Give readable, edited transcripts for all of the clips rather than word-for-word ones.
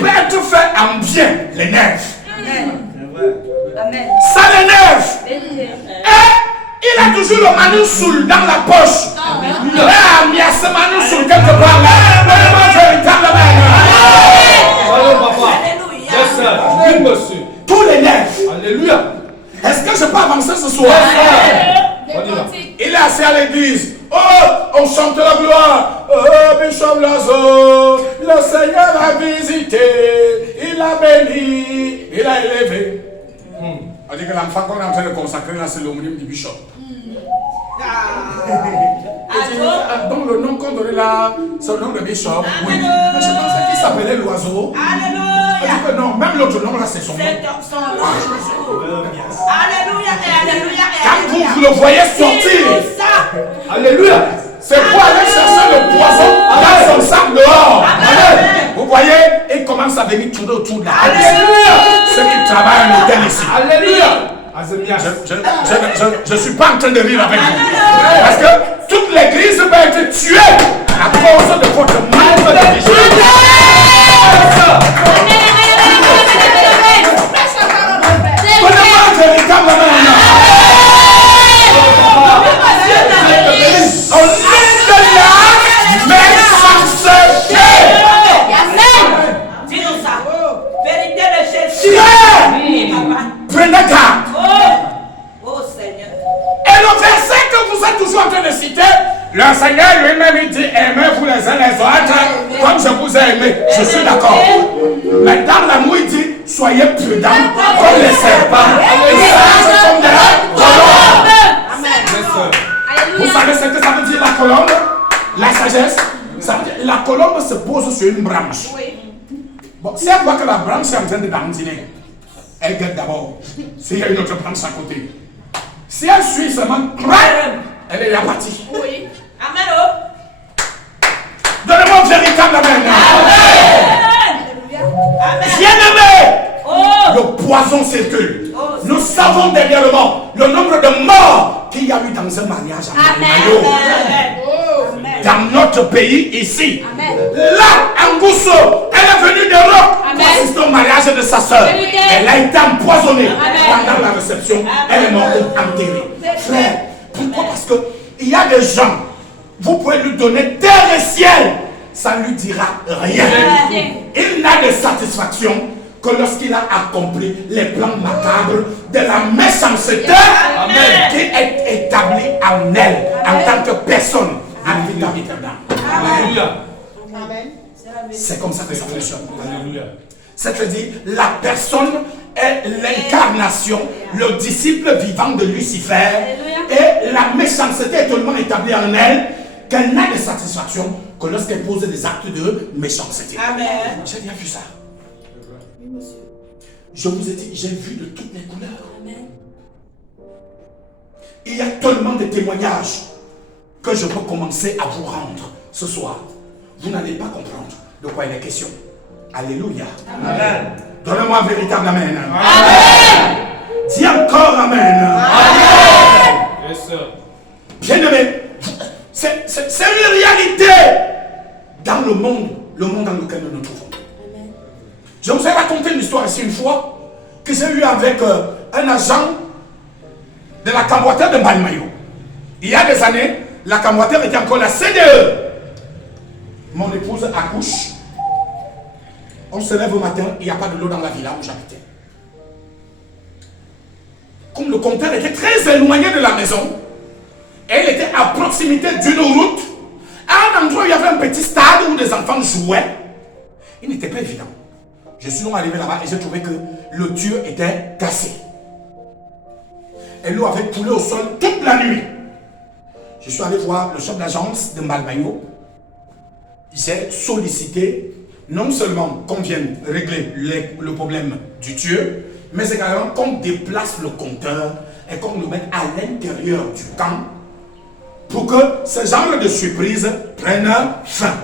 peut être fait en bien, l'énerve. Amen. Ça l'énerve. Et il a toujours le manussoul dans la poche. Là, il y a ce manussoul quelque part là. Vraiment véritablement. Alléluia. Tout l'énerve. Alléluia. Est-ce que je peux avancer ce soir? Il est assis à l'église. Oh, on chante la gloire. Oh, Bishop Lazo, le Seigneur a visité. Il a béni. Il a élevé. On dit que l'enfant qu'on est en train de consacrer là, c'est l'homonyme du Bishop. Donc le nom qu'on donnait là, c'est le nom de Bishop. Oui. Mais je pensais qu'il s'appelait l'oiseau. Alléluia. Non, même l'autre nom là, c'est son nom. Alléluia. Alléluia. Quand vous le voyez sortir, Alléluia. c'est pour aller chercher le poison dans son sac dehors. Amen. Vous voyez, il commence à venir tourner autour de la tête. Alléluia. Ceux qui travaillent à l'hôtel ici. Alléluia. Je ne suis pas en train de rire avec vous. Parce que toute l'église peut être tuée à cause de votre manque de vigilance. Donnez-moi un véritable amen. On est de la méchanceté. Dis-nous ça. Vérité de Jésus. Prenez garde. Oh Seigneur. Et le verset que vous êtes toujours en train de citer, le Seigneur lui-même dit aimez-vous les uns les autres comme je vous ai aimé. Je suis d'accord. Mais dans l'amour, il dit soyez prudents comme les serpents et sages comme des colombes. Vous savez ce que ça veut dire la colombe? La sagesse. Ça veut dire, la colombe se pose sur une branche. Bon, si elle voit que la branche est en train de dandiner, elle guette d'abord s'il y a une autre branche à côté. Si elle suit seulement, elle est partie. Oui. Amen. Donnez-moi un véritable amen. Amen. Bien-aimé, Oh. le poison circule. Nous savons dernièrement le nombre de morts qu'il y a eu dans un mariage à Mayo. Dans notre pays ici. Là, Angousso, elle est venue d'Europe pour assister au mariage de sa soeur. Elle a été empoisonnée pendant la réception. Elle est morte enterrée. Frère, pourquoi? Parce que il y a des gens, vous pouvez lui donner terre et ciel, ça ne lui dira rien. Il n'a de satisfaction que lorsqu'il a accompli les plans macabres de la méchanceté qui est établie en elle, en tant que personne à vie éternelle. Alléluia. C'est comme ça que ça fonctionne. Alléluia. C'est-à-dire, la personne est l'incarnation, le disciple vivant de Lucifer, et la méchanceté est tellement établie en elle qu'elle n'a de satisfaction que lorsqu'elle pose des actes de méchanceté. Amen. J'ai bien vu ça. Je vous ai dit, j'ai vu de toutes les couleurs. Il y a tellement de témoignages que je peux commencer à vous rendre ce soir. Vous n'allez pas comprendre de quoi il est question. Alléluia. Amen. Donnez-moi un véritable amen. Amen. Dis encore amen. Amen. Yes, sir. Bien-aimé, c'est une réalité dans le monde dans lequel nous nous trouvons. Je vous ai raconté une histoire ici une fois que j'ai eu avec un agent de la Camboire de Balmayo. Il y a des années, la Camboire était encore la CDE. Mon épouse accouche. On se lève au matin, il n'y a pas de l'eau dans la villa où j'habitais. Comme le compteur était très éloigné de la maison, et il était à proximité d'une route, à un endroit où il y avait un petit stade où des enfants jouaient, il n'était pas évident. Je suis donc arrivé là-bas et j'ai trouvé que le tuyau était cassé. Et l'eau avait coulé au sol toute la nuit. Je suis allé voir le chef d'agence de Malmayo. J'ai sollicité non seulement qu'on vienne régler le problème du tuyau, mais également qu'on déplace le compteur et qu'on le mette à l'intérieur du camp pour que ce genre de surprise prenne fin.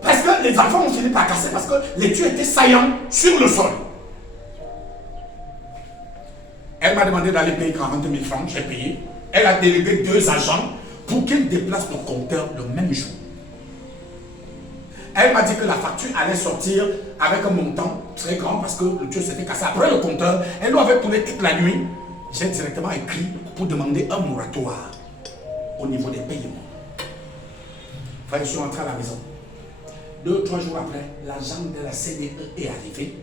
Parce que les enfants ont fini par casser parce que les tuyaux étaient saillants sur le sol. Elle m'a demandé d'aller payer 40 000 francs, j'ai payé. Elle a délégué 2 agents pour qu'ils déplacent le compteur le même jour. Elle m'a dit que la facture allait sortir avec un montant très grand parce que le tuyau s'était cassé. Après le compteur, elle doit avoir tourné toute la nuit. J'ai directement écrit pour demander un moratoire au niveau des paiements. Enfin, je suis rentré à la maison. 2 ou 3 jours après, l'agent de la CDE est arrivé.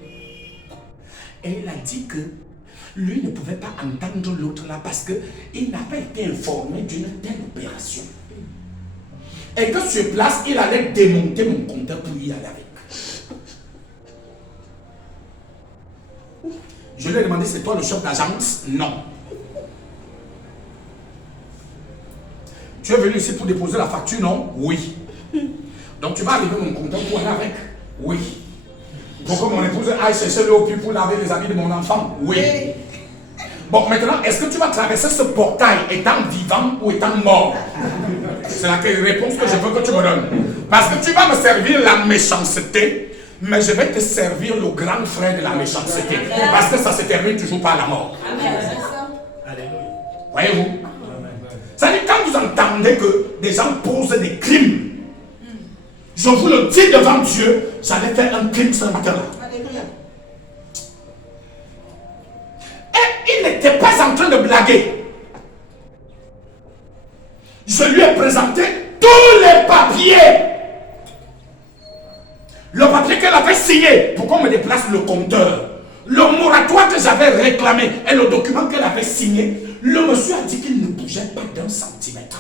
Et il a dit que lui ne pouvait pas entendre l'autre là parce qu'il n'a pas été informé d'une telle opération. Et que sur place, il allait démonter mon compteur pour y aller avec. Je lui ai demandé, c'est toi le chef d'agence? Non. Tu es venu ici pour déposer la facture? Non? Oui. Donc tu vas arriver mon compteur pour aller avec? Oui. Pour que mon épouse aille chercher l'eau puis pour laver les habits de mon enfant? Oui. Bon, maintenant, est-ce que tu vas traverser ce portail étant vivant ou étant mort? C'est la réponse que je veux que tu me donnes. Parce que tu vas me servir la méchanceté, mais je vais te servir le grand frère de la méchanceté. Parce que ça se termine toujours par la mort. Voyez-vous? C'est-à-dire, quand vous entendez que des gens posent des crimes, je vous le dis devant Dieu, j'allais faire un crime ce matin-là. Et il n'était pas en train de blaguer. Je lui ai présenté tous les papiers. Le papier qu'elle avait signé pour qu'on me déplace le compteur. Le moratoire que j'avais réclamé et le document qu'elle avait signé. Le monsieur a dit qu'il ne bougeait pas d'1 centimètre.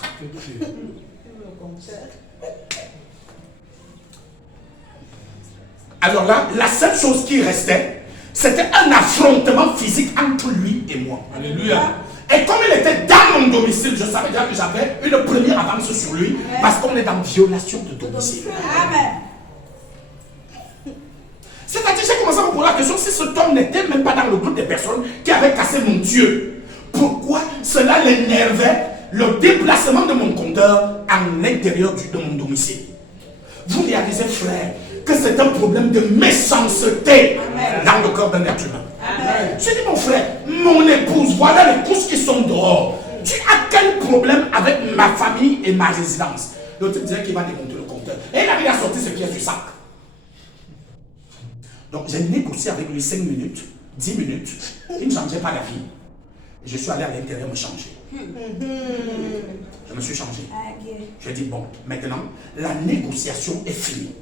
Alors là, la seule chose qui restait, c'était un affrontement physique entre lui et moi. Alléluia. Et comme il était dans mon domicile, je savais déjà que j'avais une première avance sur lui, parce qu'on est dans violation de domicile. Amen. C'est-à-dire, j'ai commencé à me poser la question, si cet homme n'était même pas dans le groupe des personnes qui avaient cassé mon Dieu, pourquoi cela l'énervait, le déplacement de mon compteur à l'intérieur de mon domicile? Vous réalisez, frère, que c'est un problème de méchanceté dans le corps d'un être humain. J'ai dit, mon frère, mon épouse, voilà les pousses qui sont dehors. Tu as quel problème avec ma famille et ma résidence? L'autre disait qu'il va démonter le compteur. Et il avait sorti ce pièce du sac. Donc j'ai négocié avec lui 5 minutes, 10 minutes. Il ne changeait pas la vie. Et je suis allé à l'intérieur me changer. Je me suis changé. Je dis, bon, maintenant, la négociation est finie.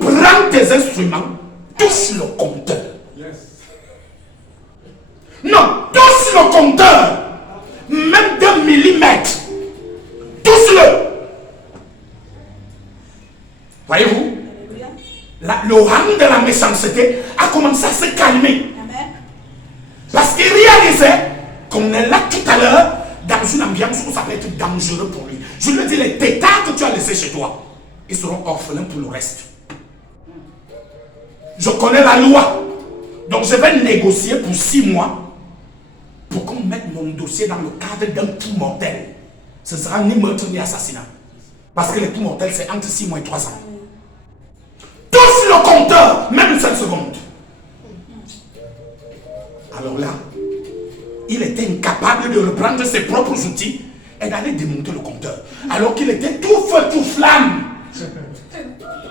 Prends tes instruments, touche le compteur. Non, touche le compteur. Même d'1 millimètre. Touche-le. Voyez-vous? Le rang de la méchanceté a commencé à se calmer. Parce qu'il réalisait qu'on est là tout à l'heure dans une ambiance où ça peut être dangereux pour lui. Je lui ai dit, les tétards que tu as laissés chez toi, ils seront orphelins pour le reste. Je connais la loi. Donc je vais négocier pour 6 mois pour qu'on mette mon dossier dans le cadre d'un coup mortel. Ce sera ni meurtre ni assassinat. Parce que les coups mortels, c'est entre 6 mois et 3 ans. Touche le compteur, même une seule seconde. Alors là, il était incapable de reprendre ses propres outils et d'aller démonter le compteur. Alors qu'il était tout feu, tout flamme.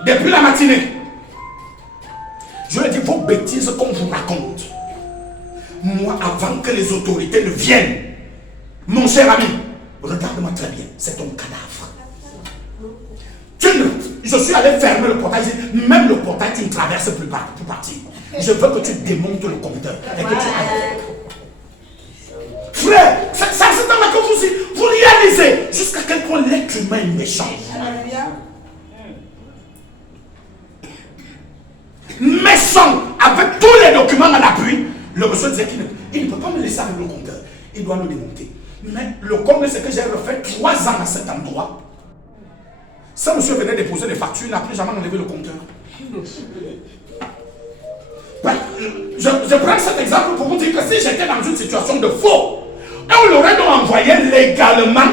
Depuis la matinée. Je lui ai dit, vos bêtises qu'on vous raconte. Moi, avant que les autorités ne viennent, mon cher ami, regarde-moi très bien, c'est ton cadavre. Je suis allé fermer le portail, même le portail, tu ne traverses plus pour partir. Je veux que tu démontes le compteur et que tu ailles. Frère, c'est dans la que vous réalisez jusqu'à quel point l'être humain est méchant. Méchant, avec tous les documents à l'appui, le monsieur disait qu'il ne peut pas me laisser avec le compteur. Il doit le démonter. Mais le comble, c'est que j'ai refait 3 ans à cet endroit. Ce monsieur venait déposer des factures, il n'a plus jamais enlevé le compteur. Je prends cet exemple pour vous dire que si j'étais dans une situation de faux, on l'aurait donc envoyé légalement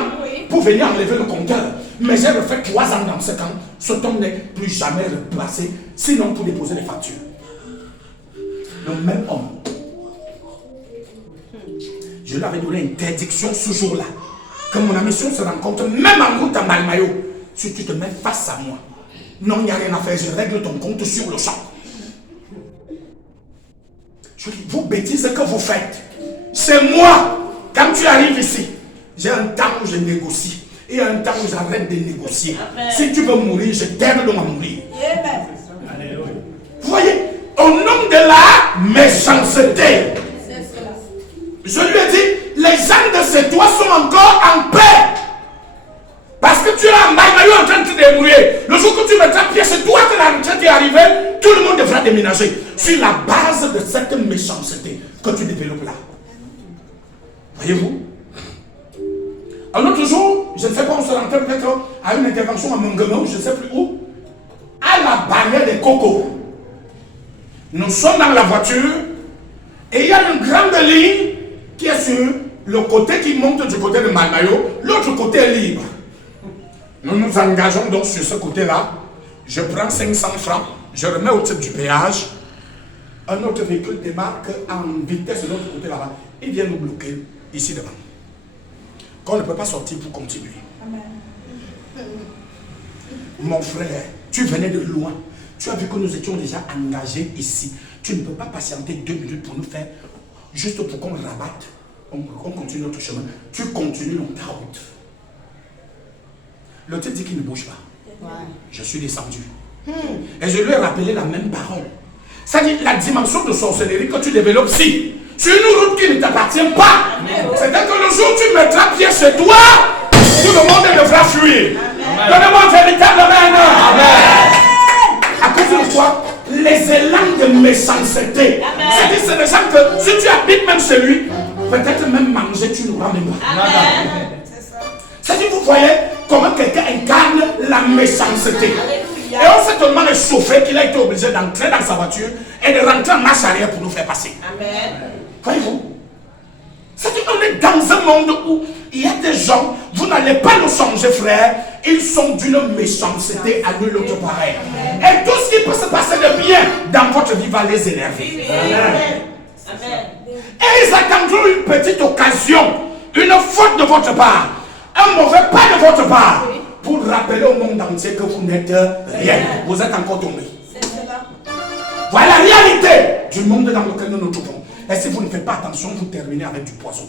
pour venir enlever le compteur. Mais j'ai refait 3 ans dans ce camp. Cet homme n'est plus jamais replacé, sinon pour déposer les factures. Le même homme. Je lui avais donné une interdiction ce jour-là. Que mon mission se rencontre même en route à Malmayo. Si tu te mets face à moi, Non, il n'y a rien à faire, je règle ton compte sur le champ. Je dis, vos bêtises que vous faites, c'est moi. Quand tu arrives ici, j'ai un temps où je négocie et un temps où j'arrête de négocier. Amen. Si tu veux mourir, je t'aide donc à mourir. Amen. Vous voyez, au nom de la méchanceté, je lui ai dit, les gens de ces toits sont encore en paix. Parce que tu es là, maillot en train de te débrouiller. Le jour que tu mettras pied, c'est toi que la retraite est arrivée, tout le monde devra déménager. Sur la base de cette méchanceté que tu développes là. Voyez-vous? Un autre jour, je ne sais pas, on se rentrait peut-être à une intervention à Montgomery, je ne sais plus où, à la barrière des cocos. Nous sommes dans la voiture et il y a une grande ligne qui est sur le côté qui monte du côté de Malmayo, l'autre côté est libre. Nous nous engageons donc sur ce côté-là. Je prends 500 francs, je remets au titre du péage. Un autre véhicule démarque en vitesse de l'autre côté là-bas. Il vient nous bloquer ici devant. Qu'on ne peut pas sortir pour continuer. Amen. Mon frère, tu venais de loin. Tu as vu que nous étions déjà engagés ici. Tu ne peux pas patienter 2 minutes pour nous faire, juste pour qu'on rabatte. On continue notre chemin. Tu continues dans ta route. Le type dit qu'il ne bouge pas. Ouais. Je suis descendu. Et je lui ai rappelé la même parole. C'est-à-dire la dimension de sorcellerie que tu développes ici. Sur une route qui ne t'appartient pas. C'est-à-dire que le jour où tu mettras pied chez toi, tout le monde devra fuir. Donnez-moi un véritable amen. Amen. À cause de quoi? Les élans de méchanceté. C'est-à-dire c'est des gens que si tu habites même chez lui, peut-être même manger, tu n'auras même pas. Amen. C'est-à-dire vous voyez comment quelqu'un incarne la méchanceté. Et on s'est tellement chauffé qu'il a été obligé d'entrer dans sa voiture et de rentrer en marche arrière pour nous faire passer. Amen. Voyez-vous? C'est-à-dire qu'on est dans un monde où il y a des gens, vous n'allez pas le changer, frère. Ils sont d'une méchanceté à nul autre pareil. Et tout ce qui peut se passer de bien dans votre vie va les énerver. Amen. Amen. Et ils attendront une petite occasion, une faute de votre part, un mauvais pas de votre part, pour rappeler au monde entier que vous n'êtes rien. Vous êtes encore tombé. Voilà la réalité du monde dans lequel nous nous trouvons. Et si vous ne faites pas attention, vous terminez avec du poison.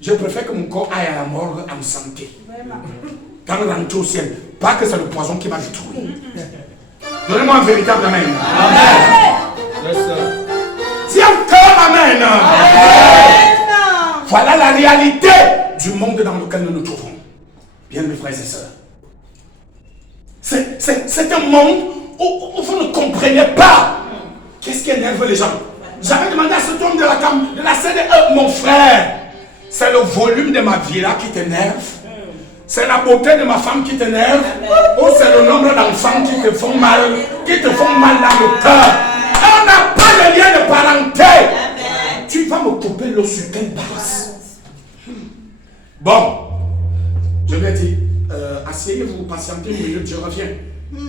Je préfère que mon corps aille à la mort en santé. Quand on rentre au ciel, pas que c'est le poison qui va détruire. Donnez-moi un véritable amen. Amen. Dis encore amen. Voilà la réalité du monde dans lequel nous nous trouvons. Bien mes frères et sœurs. C'est un monde où vous ne comprenez pas. Qu'est-ce qui énerve les gens? J'avais demandé à cet homme de la CDE, mon frère, c'est le volume de ma vie là qui t'énerve? C'est la beauté de ma femme qui t'énerve? Ou c'est le nombre d'enfants qui te font mal dans le cœur? On n'a pas de lien de parenté. Tu vas me couper l'eau sur quelle base? Bon, je lui ai dit, asseyez-vous, patientez une minute, je reviens.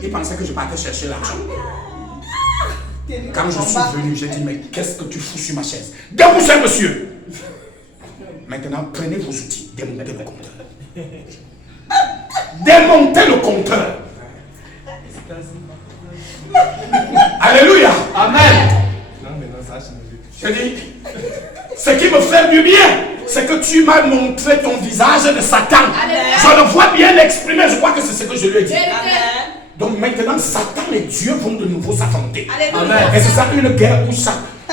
Il pensait que je partais chercher l'argent. Quand je suis venu, j'ai dit, mais qu'est-ce que tu fous sur ma chaise? Débouchez, monsieur. Maintenant, prenez vos outils, démontez le compteur. Démontez le compteur. Alléluia. Amen. Je dis, ce qui me fait du bien, c'est que tu m'as montré ton visage de Satan. Je le vois bien exprimé, je crois que c'est ce que je lui ai dit. Amen. Donc maintenant, Satan et Dieu vont de nouveau s'affronter. Et c'est ça une guerre où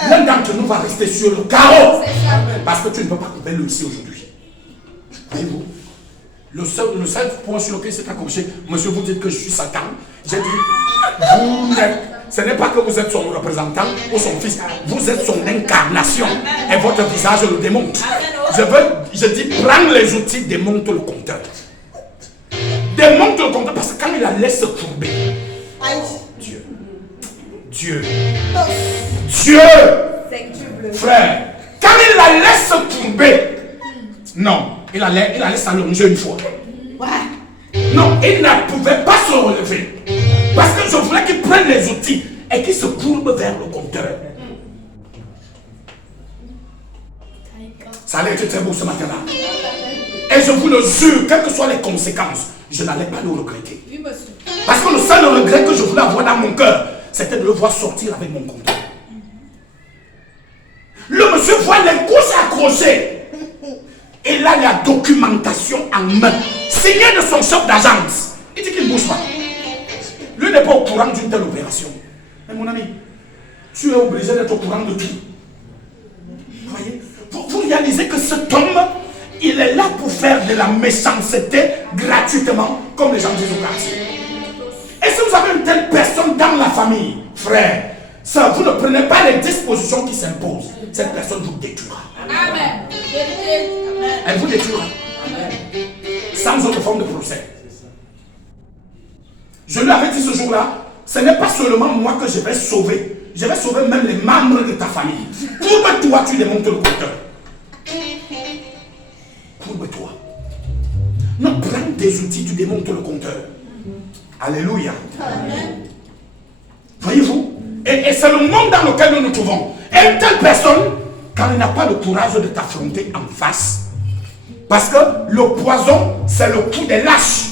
l'un d'entre nous va rester sur le carreau. Parce que tu ne peux pas couper le ici aujourd'hui. Voyez-vous? Le seul point sur lequel c'est accroché, monsieur, vous dites que je suis Satan. J'ai dit, ce n'est pas que vous êtes son représentant ou son fils, vous êtes son incarnation. Et votre visage le démontre. Je dis, prends les outils, démonte le compteur. Démonte le compteur parce que quand il la laisse courber, Dieu, frère, quand il la laisse courber, non, il la laisse allonger une fois. Non, il ne pouvait pas se relever. Parce que je voulais qu'il prenne les outils et qu'il se courbe vers le compteur. Ça allait être très beau ce matin-là. Et je vous le jure, quelles que soient les conséquences, je n'allais pas le regretter. Oui, monsieur. Parce que le seul regret que je voulais avoir dans mon cœur, c'était de le voir sortir avec mon compteur. Le monsieur voit les couches accrochées. Et là, la documentation en main, signée de son chef d'agence. Il dit qu'il ne bouge pas. Lui n'est pas au courant d'une telle opération. Mais mon ami, tu es obligé d'être au courant de tout. Vous voyez? Vous réalisez que cet homme, il est là pour faire de la méchanceté gratuitement, comme les gens disent au quartier. Et si vous avez une telle personne dans la famille, frère, ça, vous ne prenez pas les dispositions qui s'imposent, cette personne vous détruira. Amen. Elle vous détruira. Sans autre forme de procès. Je lui avais dit ce jour-là, ce n'est pas seulement moi que je vais sauver. Je vais sauver même les membres de ta famille. Courbe-toi, tu démontes le compteur. Courbe-toi. Non, prends des outils, tu démontes le compteur. Alléluia. Voyez-vous? Et c'est le monde dans lequel nous nous trouvons. Et une telle personne, quand il n'a pas le courage de t'affronter en face, parce que le poison, c'est le coup des lâches.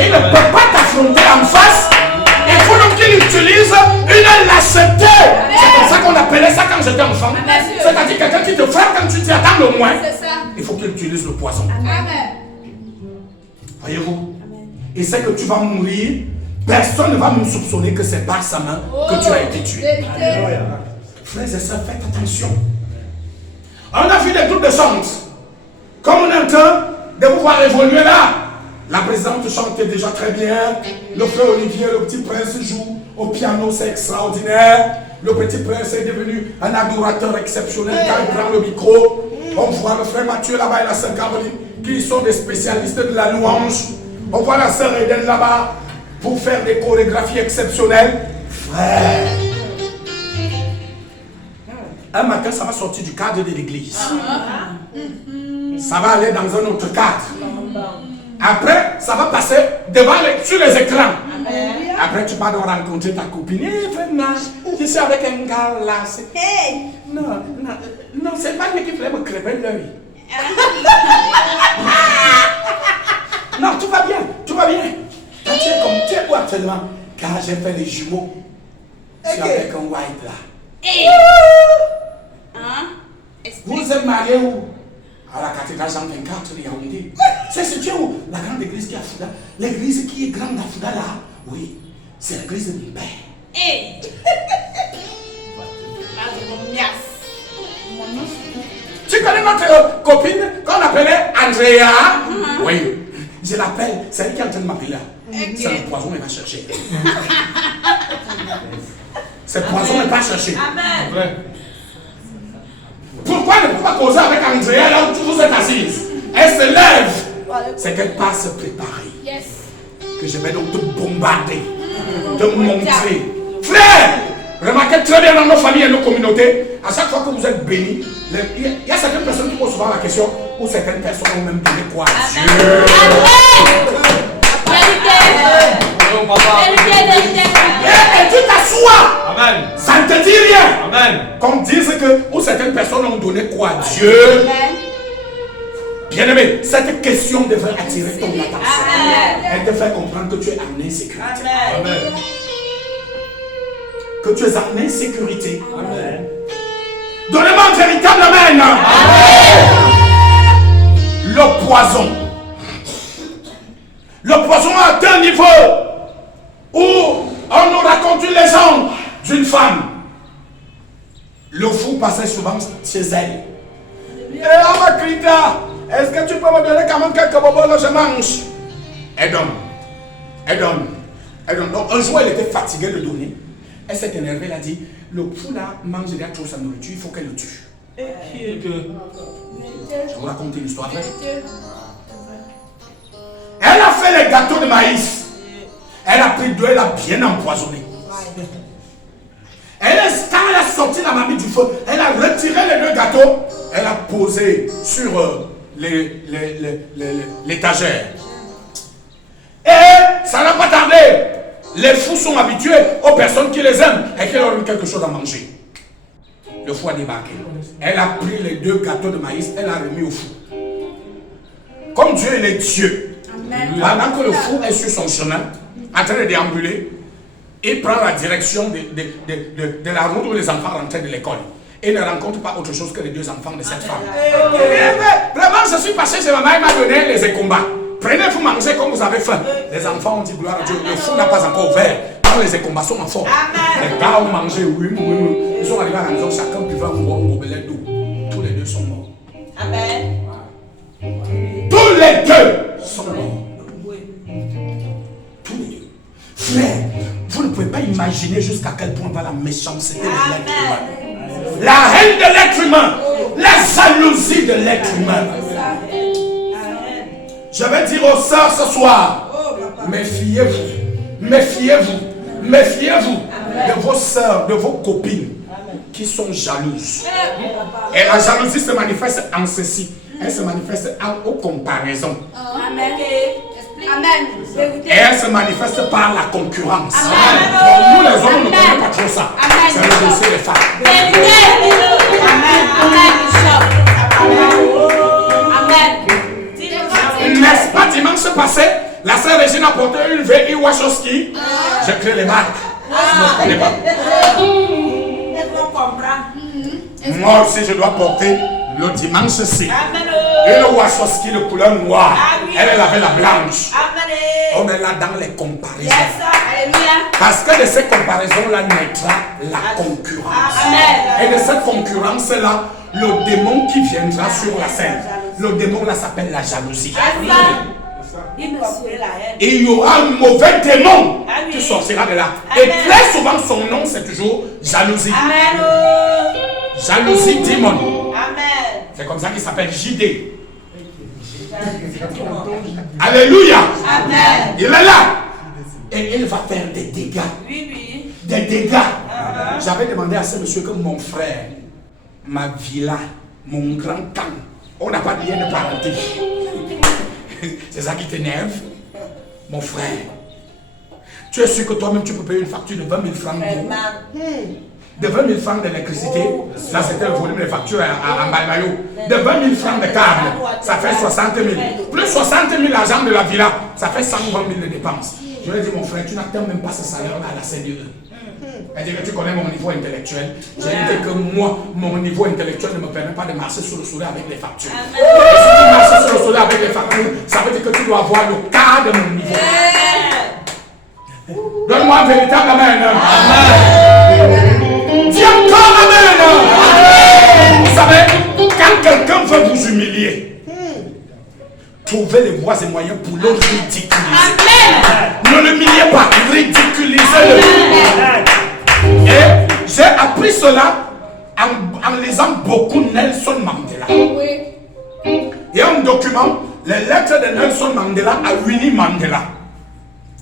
Il ne peut pas t'affronter en face. Il faut donc qu'il utilise une lâcheté. C'est comme ça qu'on appelait ça quand j'étais enfant. C'est-à-dire quelqu'un qui te frappe quand tu t'y attends le moins. Il faut qu'il utilise le poison. Amen. Voyez-vous? Il sait que tu vas mourir. Personne ne va me soupçonner que c'est par sa main que tu as été tué. Frères et sœurs, faites attention. On a vu des groupes de chante. Comme on est en train de vous voir évoluer là. La présidente chante déjà très bien. Le frère Olivier, le petit prince joue au piano, c'est extraordinaire. Le petit prince est devenu un adorateur exceptionnel quand il prend le micro. On voit le frère Mathieu là-bas et la sœur Caroline qui sont des spécialistes de la louange. On voit la sœur Eden là-bas pour faire des chorégraphies exceptionnelles. Frère, un matin ça va sortir du cadre de l'église. Ça va aller dans un autre cadre. Après, ça va passer sur les écrans. Après, tu vas donc rencontrer ta copine. Eh, vraiment, je suis avec un gars là. Hey! Non, c'est pas lui qui voulait me crêper l'œil. Non, tout va bien, tout va bien. Quand tu es où actuellement? Car j'ai fait les jumeaux. Je suis avec un white là. Hey! Vous êtes mariés où? À la cathédrale 124 de Yaoundé. C'est situé où? La grande église qui est à Fouda. L'église qui est grande à Fouda là. Oui, c'est l'église de mon père. Hey! Tu connais notre copine qu'on appelait Andrea? Oui, je l'appelle. C'est elle qui est en train de m'appeler là. C'est le poison, elle va chercher. C'est le poison, elle va chercher. Amen. Pourquoi ne peut pas causer avec Andrea là où vous êtes assise? Elle se lève. C'est qu'elle passe se préparer. Yes. Que je vais donc te bombarder, te montrer. Frère, remarquez très bien dans nos familles et nos communautés, à chaque fois que vous êtes bénis, il y a certaines personnes qui posent souvent la question, ou certaines personnes ont même donné quoi à Dieu. Et tu t'assois. Amen. Ça ne te dit rien. Amen. Qu'on dise que ou certaines personnes ont donné quoi à Dieu. Bien-aimé, cette question devrait attirer ton attention. Elle te fait comprendre que tu es en insécurité. Amen. Que tu es en insécurité. Amen. Donnez-moi un véritable amen. Le poison. Le poison a atteint un niveau où on nous raconte une légende d'une femme. Le fou passait souvent chez elle. Et Amakrita, est-ce que tu peux me donner quand même quelques bobos que je mange? Elle donne. Elle donne. Elle donne. Donc un jour, elle était fatiguée de donner. Elle s'est énervée, elle a dit, le fou là mange déjà trop sa nourriture, il faut qu'elle le tue. Je vous raconte une histoire. Elle a fait les gâteaux de maïs. Elle a pris d'eau, elle a bien empoisonné. Quand elle a sorti la mamie du feu, elle a retiré les deux gâteaux, elle a posé sur l'étagère. Et ça n'a pas tardé. Les fous sont habitués aux personnes qui les aiment et qui leur ont quelque chose à manger. Le fou a débarqué. Elle a pris les deux gâteaux de maïs, elle a remis au fou. Comme Dieu il est Dieu, Pendant que le fou est sur son chemin, en train de déambuler, il prend la direction de la route où les enfants rentraient de l'école. Et ne rencontre pas autre chose que les 2 enfants de cette femme. Vraiment, je suis passé chez maman, il m'a donné les écombats. Prenez, vous mangez comme vous avez faim. Les enfants ont dit gloire à Dieu. Le fou n'a pas encore ouvert. Quand les écombats sont en forme. Les gars ont mangé, oui. Ils sont arrivés à la maison, chacun buvait un gobelet d'eau. Tous les 2 sont morts. Amen. Tous les 2 sont morts. Tous les 2. Frère, vous ne pouvez pas imaginer jusqu'à quel point va la méchanceté de l'être humain. La haine de l'être humain. La jalousie de l'être humain. Je vais dire aux sœurs ce soir, méfiez-vous, méfiez-vous, méfiez-vous de vos sœurs, de vos copines qui sont jalouses. Et la jalousie se manifeste en ceci. Elle se manifeste aux comparaisons. Amen. Et elle se manifeste par la concurrence. Pour nous les hommes, nous ne connaissons pas trop ça. C'est le dossier des femmes. N'est-ce pas dimanche passé, la sœur Régine a porté une VI Wachowski. J'ai créé les marques. Je ne connais pas. Moi aussi, je dois porter le dimanche-ci une Wachowski de couleur noire. Elle avait la blanche. On est là dans les comparaisons. Parce que de ces comparaisons-là naîtra la concurrence. Et de cette concurrence-là, le démon qui viendra sur la scène, le démon là s'appelle la jalousie. Et il y aura un mauvais démon qui sortira de là. Et très souvent son nom c'est toujours jalousie. Jalousie démon. C'est comme ça qu'il s'appelle JD. Alléluia. Il est là. Et il va faire des dégâts. Des dégâts. J'avais demandé à ce monsieur que mon frère, ma villa, mon grand camp, on n'a pas de lien de parenté. C'est ça qui t'énerve, mon frère. Tu es sûr que toi-même tu peux payer une facture de 20 000 francs de 20 000 francs d'électricité. Ça c'était le volume des factures à Mbalmayo. De 20 000 francs de câble, ça fait 60 000. Plus 60 000 l'argent de la villa, ça fait 120 000 de dépenses. Je lui ai dit, mon frère, tu n'atteins même pas ce salaire-là à la CDE. Elle dit que tu connais mon niveau intellectuel. J'ai dit que moi, mon niveau intellectuel ne me permet pas de marcher sur le soleil avec les factures. Et si tu marches sur le soleil avec les factures, ça veut dire que tu dois avoir le quart de mon niveau. Donne-moi un véritable amen. Dis encore amen. Vous savez, quand quelqu'un veut vous humilier, trouvez les voies et moyens pour le ridiculiser. Ne l'humiliez pas, ridiculisez-le. Et j'ai appris cela en lisant beaucoup Nelson Mandela. Il y a un document, les lettres de Nelson Mandela à Winnie Mandela.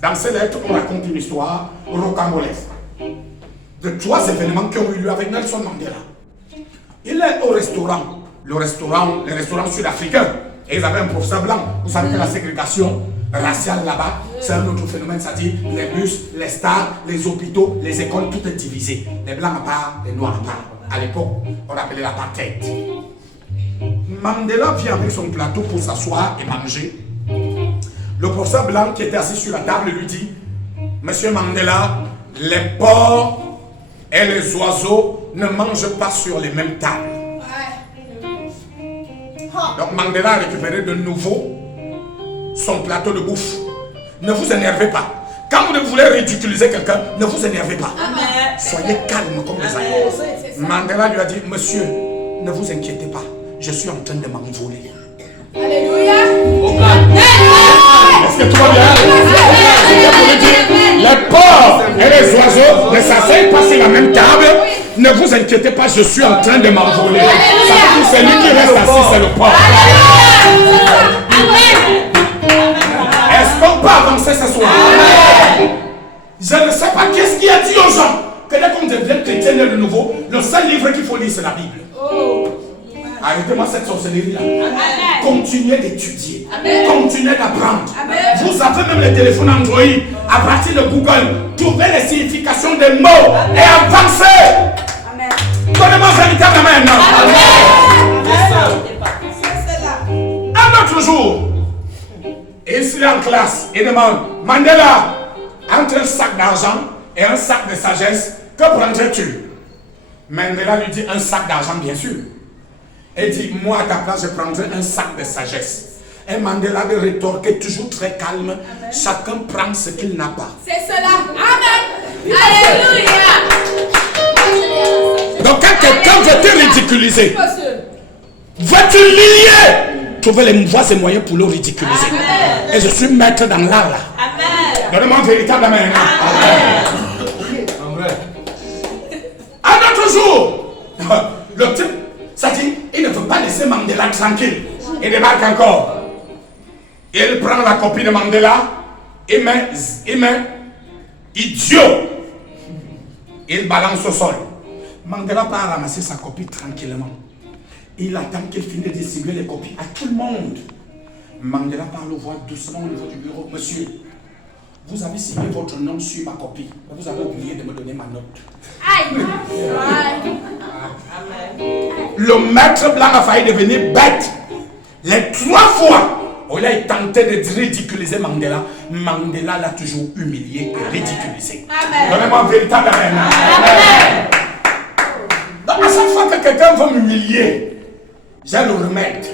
Dans ces lettres, on raconte une histoire rocambolesque de 3 événements qui ont eu lieu avec Nelson Mandela. Il est au restaurant, les restaurants sud-africains, et ils avaient un professeur blanc. Vous savez que la ségrégation raciale là-bas, c'est un autre phénomène, c'est-à-dire les bus, les stades, les hôpitaux, les écoles, tout est divisé. Les blancs à part, les noirs à part. À l'époque, on appelait l'apartheid. Mandela vient avec son plateau pour s'asseoir et manger. Le professeur blanc qui était assis sur la table lui dit, Monsieur Mandela, les porcs et les oiseaux ne mangent pas sur les mêmes tables. Donc Mandela a récupéré de nouveau son plateau de bouffe. Ne vous énervez pas. Quand vous voulez ridiculiser quelqu'un, ne vous énervez pas. Soyez calme comme des agneaux. Mandela lui a dit, Monsieur, ne vous inquiétez pas. Je suis en train de m'envoler. Alléluia. Est-ce que tout va bien? Les porcs et les oiseaux ne s'asseyent pas sur la même table. Ne vous inquiétez pas, je suis en train de m'envoler. Ça veut dire que c'est lui qui reste assis, c'est le porc. Est-ce qu'on peut avancer ce soir? Je ne sais pas qu'est-ce qui a dit aux gens que dès qu'on devient chrétien de nouveau, le seul livre qu'il faut lire, c'est la Bible. Arrêtez-moi cette sorcellerie-là. Continuez d'étudier. Continuez d'apprendre. Vous avez même les téléphones Android. À partir de Google, trouvez les significations des mots et avancez. Donnez-moi un véritable amen. Un autre jour, Il se en classe, il demande, Mandela, entre un sac d'argent et un sac de sagesse, que prendrais-tu? Mandela lui dit un sac d'argent, bien sûr. Il dit, moi à ta place, je prendrais un sac de sagesse. Et Mandela de rétorquer toujours très calme, amen. Chacun prend ce qu'il n'a pas. C'est cela. Amen. Alléluia. Donc quand quelqu'un veut te ridiculiser, veux-tu lier, trouver les voies et moyens pour le ridiculiser. Amen. Et je suis maître dans l'art là. Amen. Donnez-moi un véritable amen. Amen. Amen. Un autre jour, le type, ça dit, il ne veut pas laisser Mandela tranquille. Il débarque encore. Il prend la copie de Mandela, il met idiot. Il balance au sol. Mandela part ramasser sa copie tranquillement. Il attend qu'il finisse de distribuer les copies à tout le monde. Mandela parle au voix doucement au niveau du bureau. Monsieur, vous avez signé votre nom sur ma copie. Vous avez oublié de me donner ma note. Aïe. Le maître blanc a failli devenir bête. Les 3 fois où il a tenté de ridiculiser Mandela, Mandela l'a toujours humilié et ridiculisé. Donnez-moi un véritable amen. Amen. Donc à chaque fois que quelqu'un veut m'humilier, j'ai le remède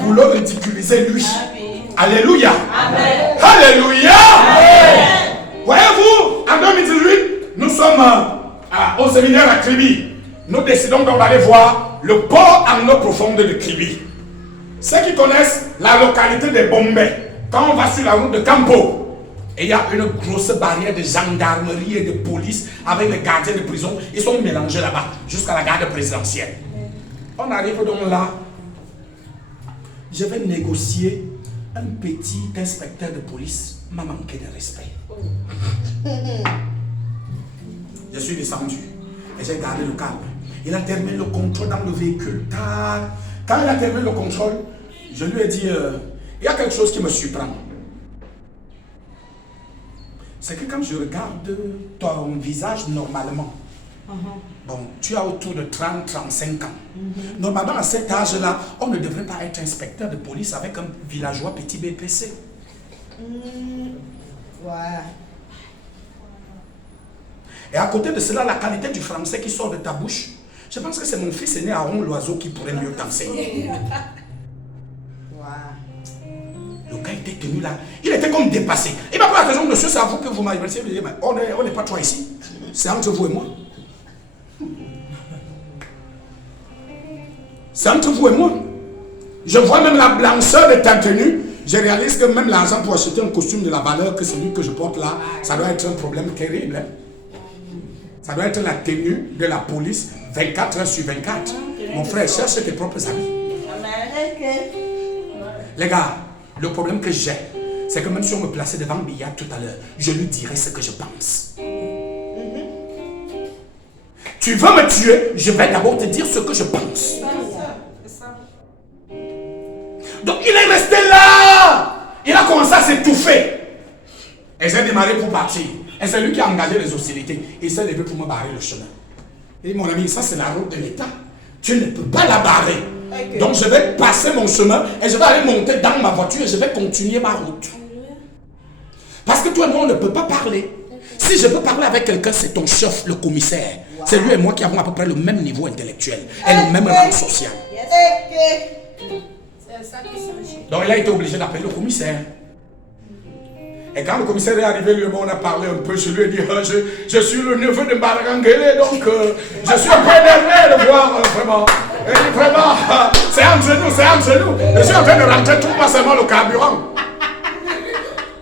pour le ridiculiser lui. Amen. Alléluia. Amen. Alléluia. Amen. Voyez-vous, en 2018, nous sommes au séminaire à Kribi. Nous décidons d'aller voir le port en eau profonde de Kribi. Ceux qui connaissent la localité de Bombay, quand on va sur la route de Campo, et il y a une grosse barrière de gendarmerie et de police avec les gardiens de prison, ils sont mélangés là-bas jusqu'à la garde présidentielle. On arrive donc là, je vais négocier. Un petit inspecteur de police m'a manqué de respect. Je suis descendu et j'ai gardé le calme. Il a terminé le contrôle dans le véhicule. Quand il a terminé le contrôle, je lui ai dit, il y a quelque chose qui me surprend. C'est que quand je regarde ton visage normalement, bon, tu as autour de 30-35 ans. Normalement, à cet âge-là, on ne devrait pas être inspecteur de police avec un villageois petit BPC. Ouais. Et à côté de cela, la qualité du français qui sort de ta bouche, je pense que c'est mon fils aîné Aaron Loiseau qui pourrait mieux t'enseigner. Le gars était tenu là, il était comme dépassé. Il m'a pas la question, monsieur, c'est à vous que vous m'avez dit, mais on n'est pas trois ici. C'est entre vous et moi. C'est entre vous et moi. Je vois même la blancheur de ta tenue. Je réalise que même l'argent pour acheter un costume de la valeur que celui que je porte là, ça doit être un problème terrible. Hein? Ça doit être la tenue de la police 24 heures sur 24. Mon frère, cherche tes propres amis. Les gars, le problème que j'ai, c'est que même si on me plaçait devant Bia tout à l'heure, je lui dirais ce que je pense. Tu veux me tuer, je vais d'abord te dire ce que je pense. Donc il est resté là. Il a commencé à s'étouffer. Et j'ai démarré pour partir. Et c'est lui qui a engagé les hostilités. Il s'est levé pour me barrer le chemin. Il dit, mon ami, ça c'est la route de l'État. Tu ne peux pas la barrer. Okay. Donc je vais passer mon chemin et je vais aller monter dans ma voiture et je vais continuer ma route. Parce que toi et moi, on ne peut pas parler. Si je peux parler avec quelqu'un, c'est ton chef, le commissaire. Wow. C'est lui et moi qui avons à peu près le même niveau intellectuel et le même rang social. Donc il a été obligé d'appeler le commissaire. Et quand le commissaire est arrivé, lui et moi on a parlé un peu. Je lui ai dit, je suis le neveu de Marangele, donc je suis un peu énervé de voir vraiment. Et dit, vraiment, c'est entre nous, c'est entre nous. Je suis en train de rentrer tout seulement le carburant.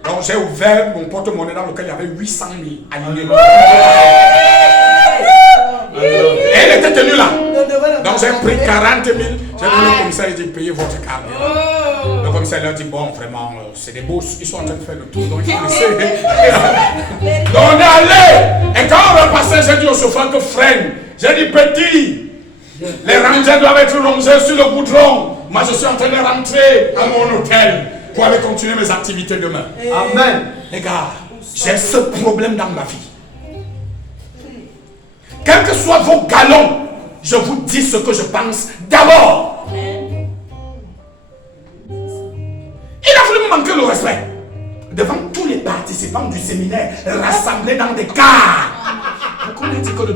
Donc j'ai ouvert mon porte-monnaie dans lequel il y avait 800 000 alignés. Et elle était tenue là. Donc j'ai pris 40 000. J'ai donné au commissaire, il dit, payez votre carburant. Le commissaire leur dit, bon, vraiment, c'est des bourses, ils sont en train de faire le tour, donc il laissait. Donc on est allé. Et quand on repassait, j'ai dit au chauffeur que freine. J'ai dit, petit, les rangers doivent être rongés sur le goudron. Moi, je suis en train de rentrer à mon hôtel pour aller continuer mes activités demain. Amen. Les gars, j'ai ce problème dans ma vie. Quels que soient vos galons, je vous dis ce que je pense d'abord. Il a voulu me manquer le respect. séminaire, rassemblés dans des cars. Pour qu'on ait dit que le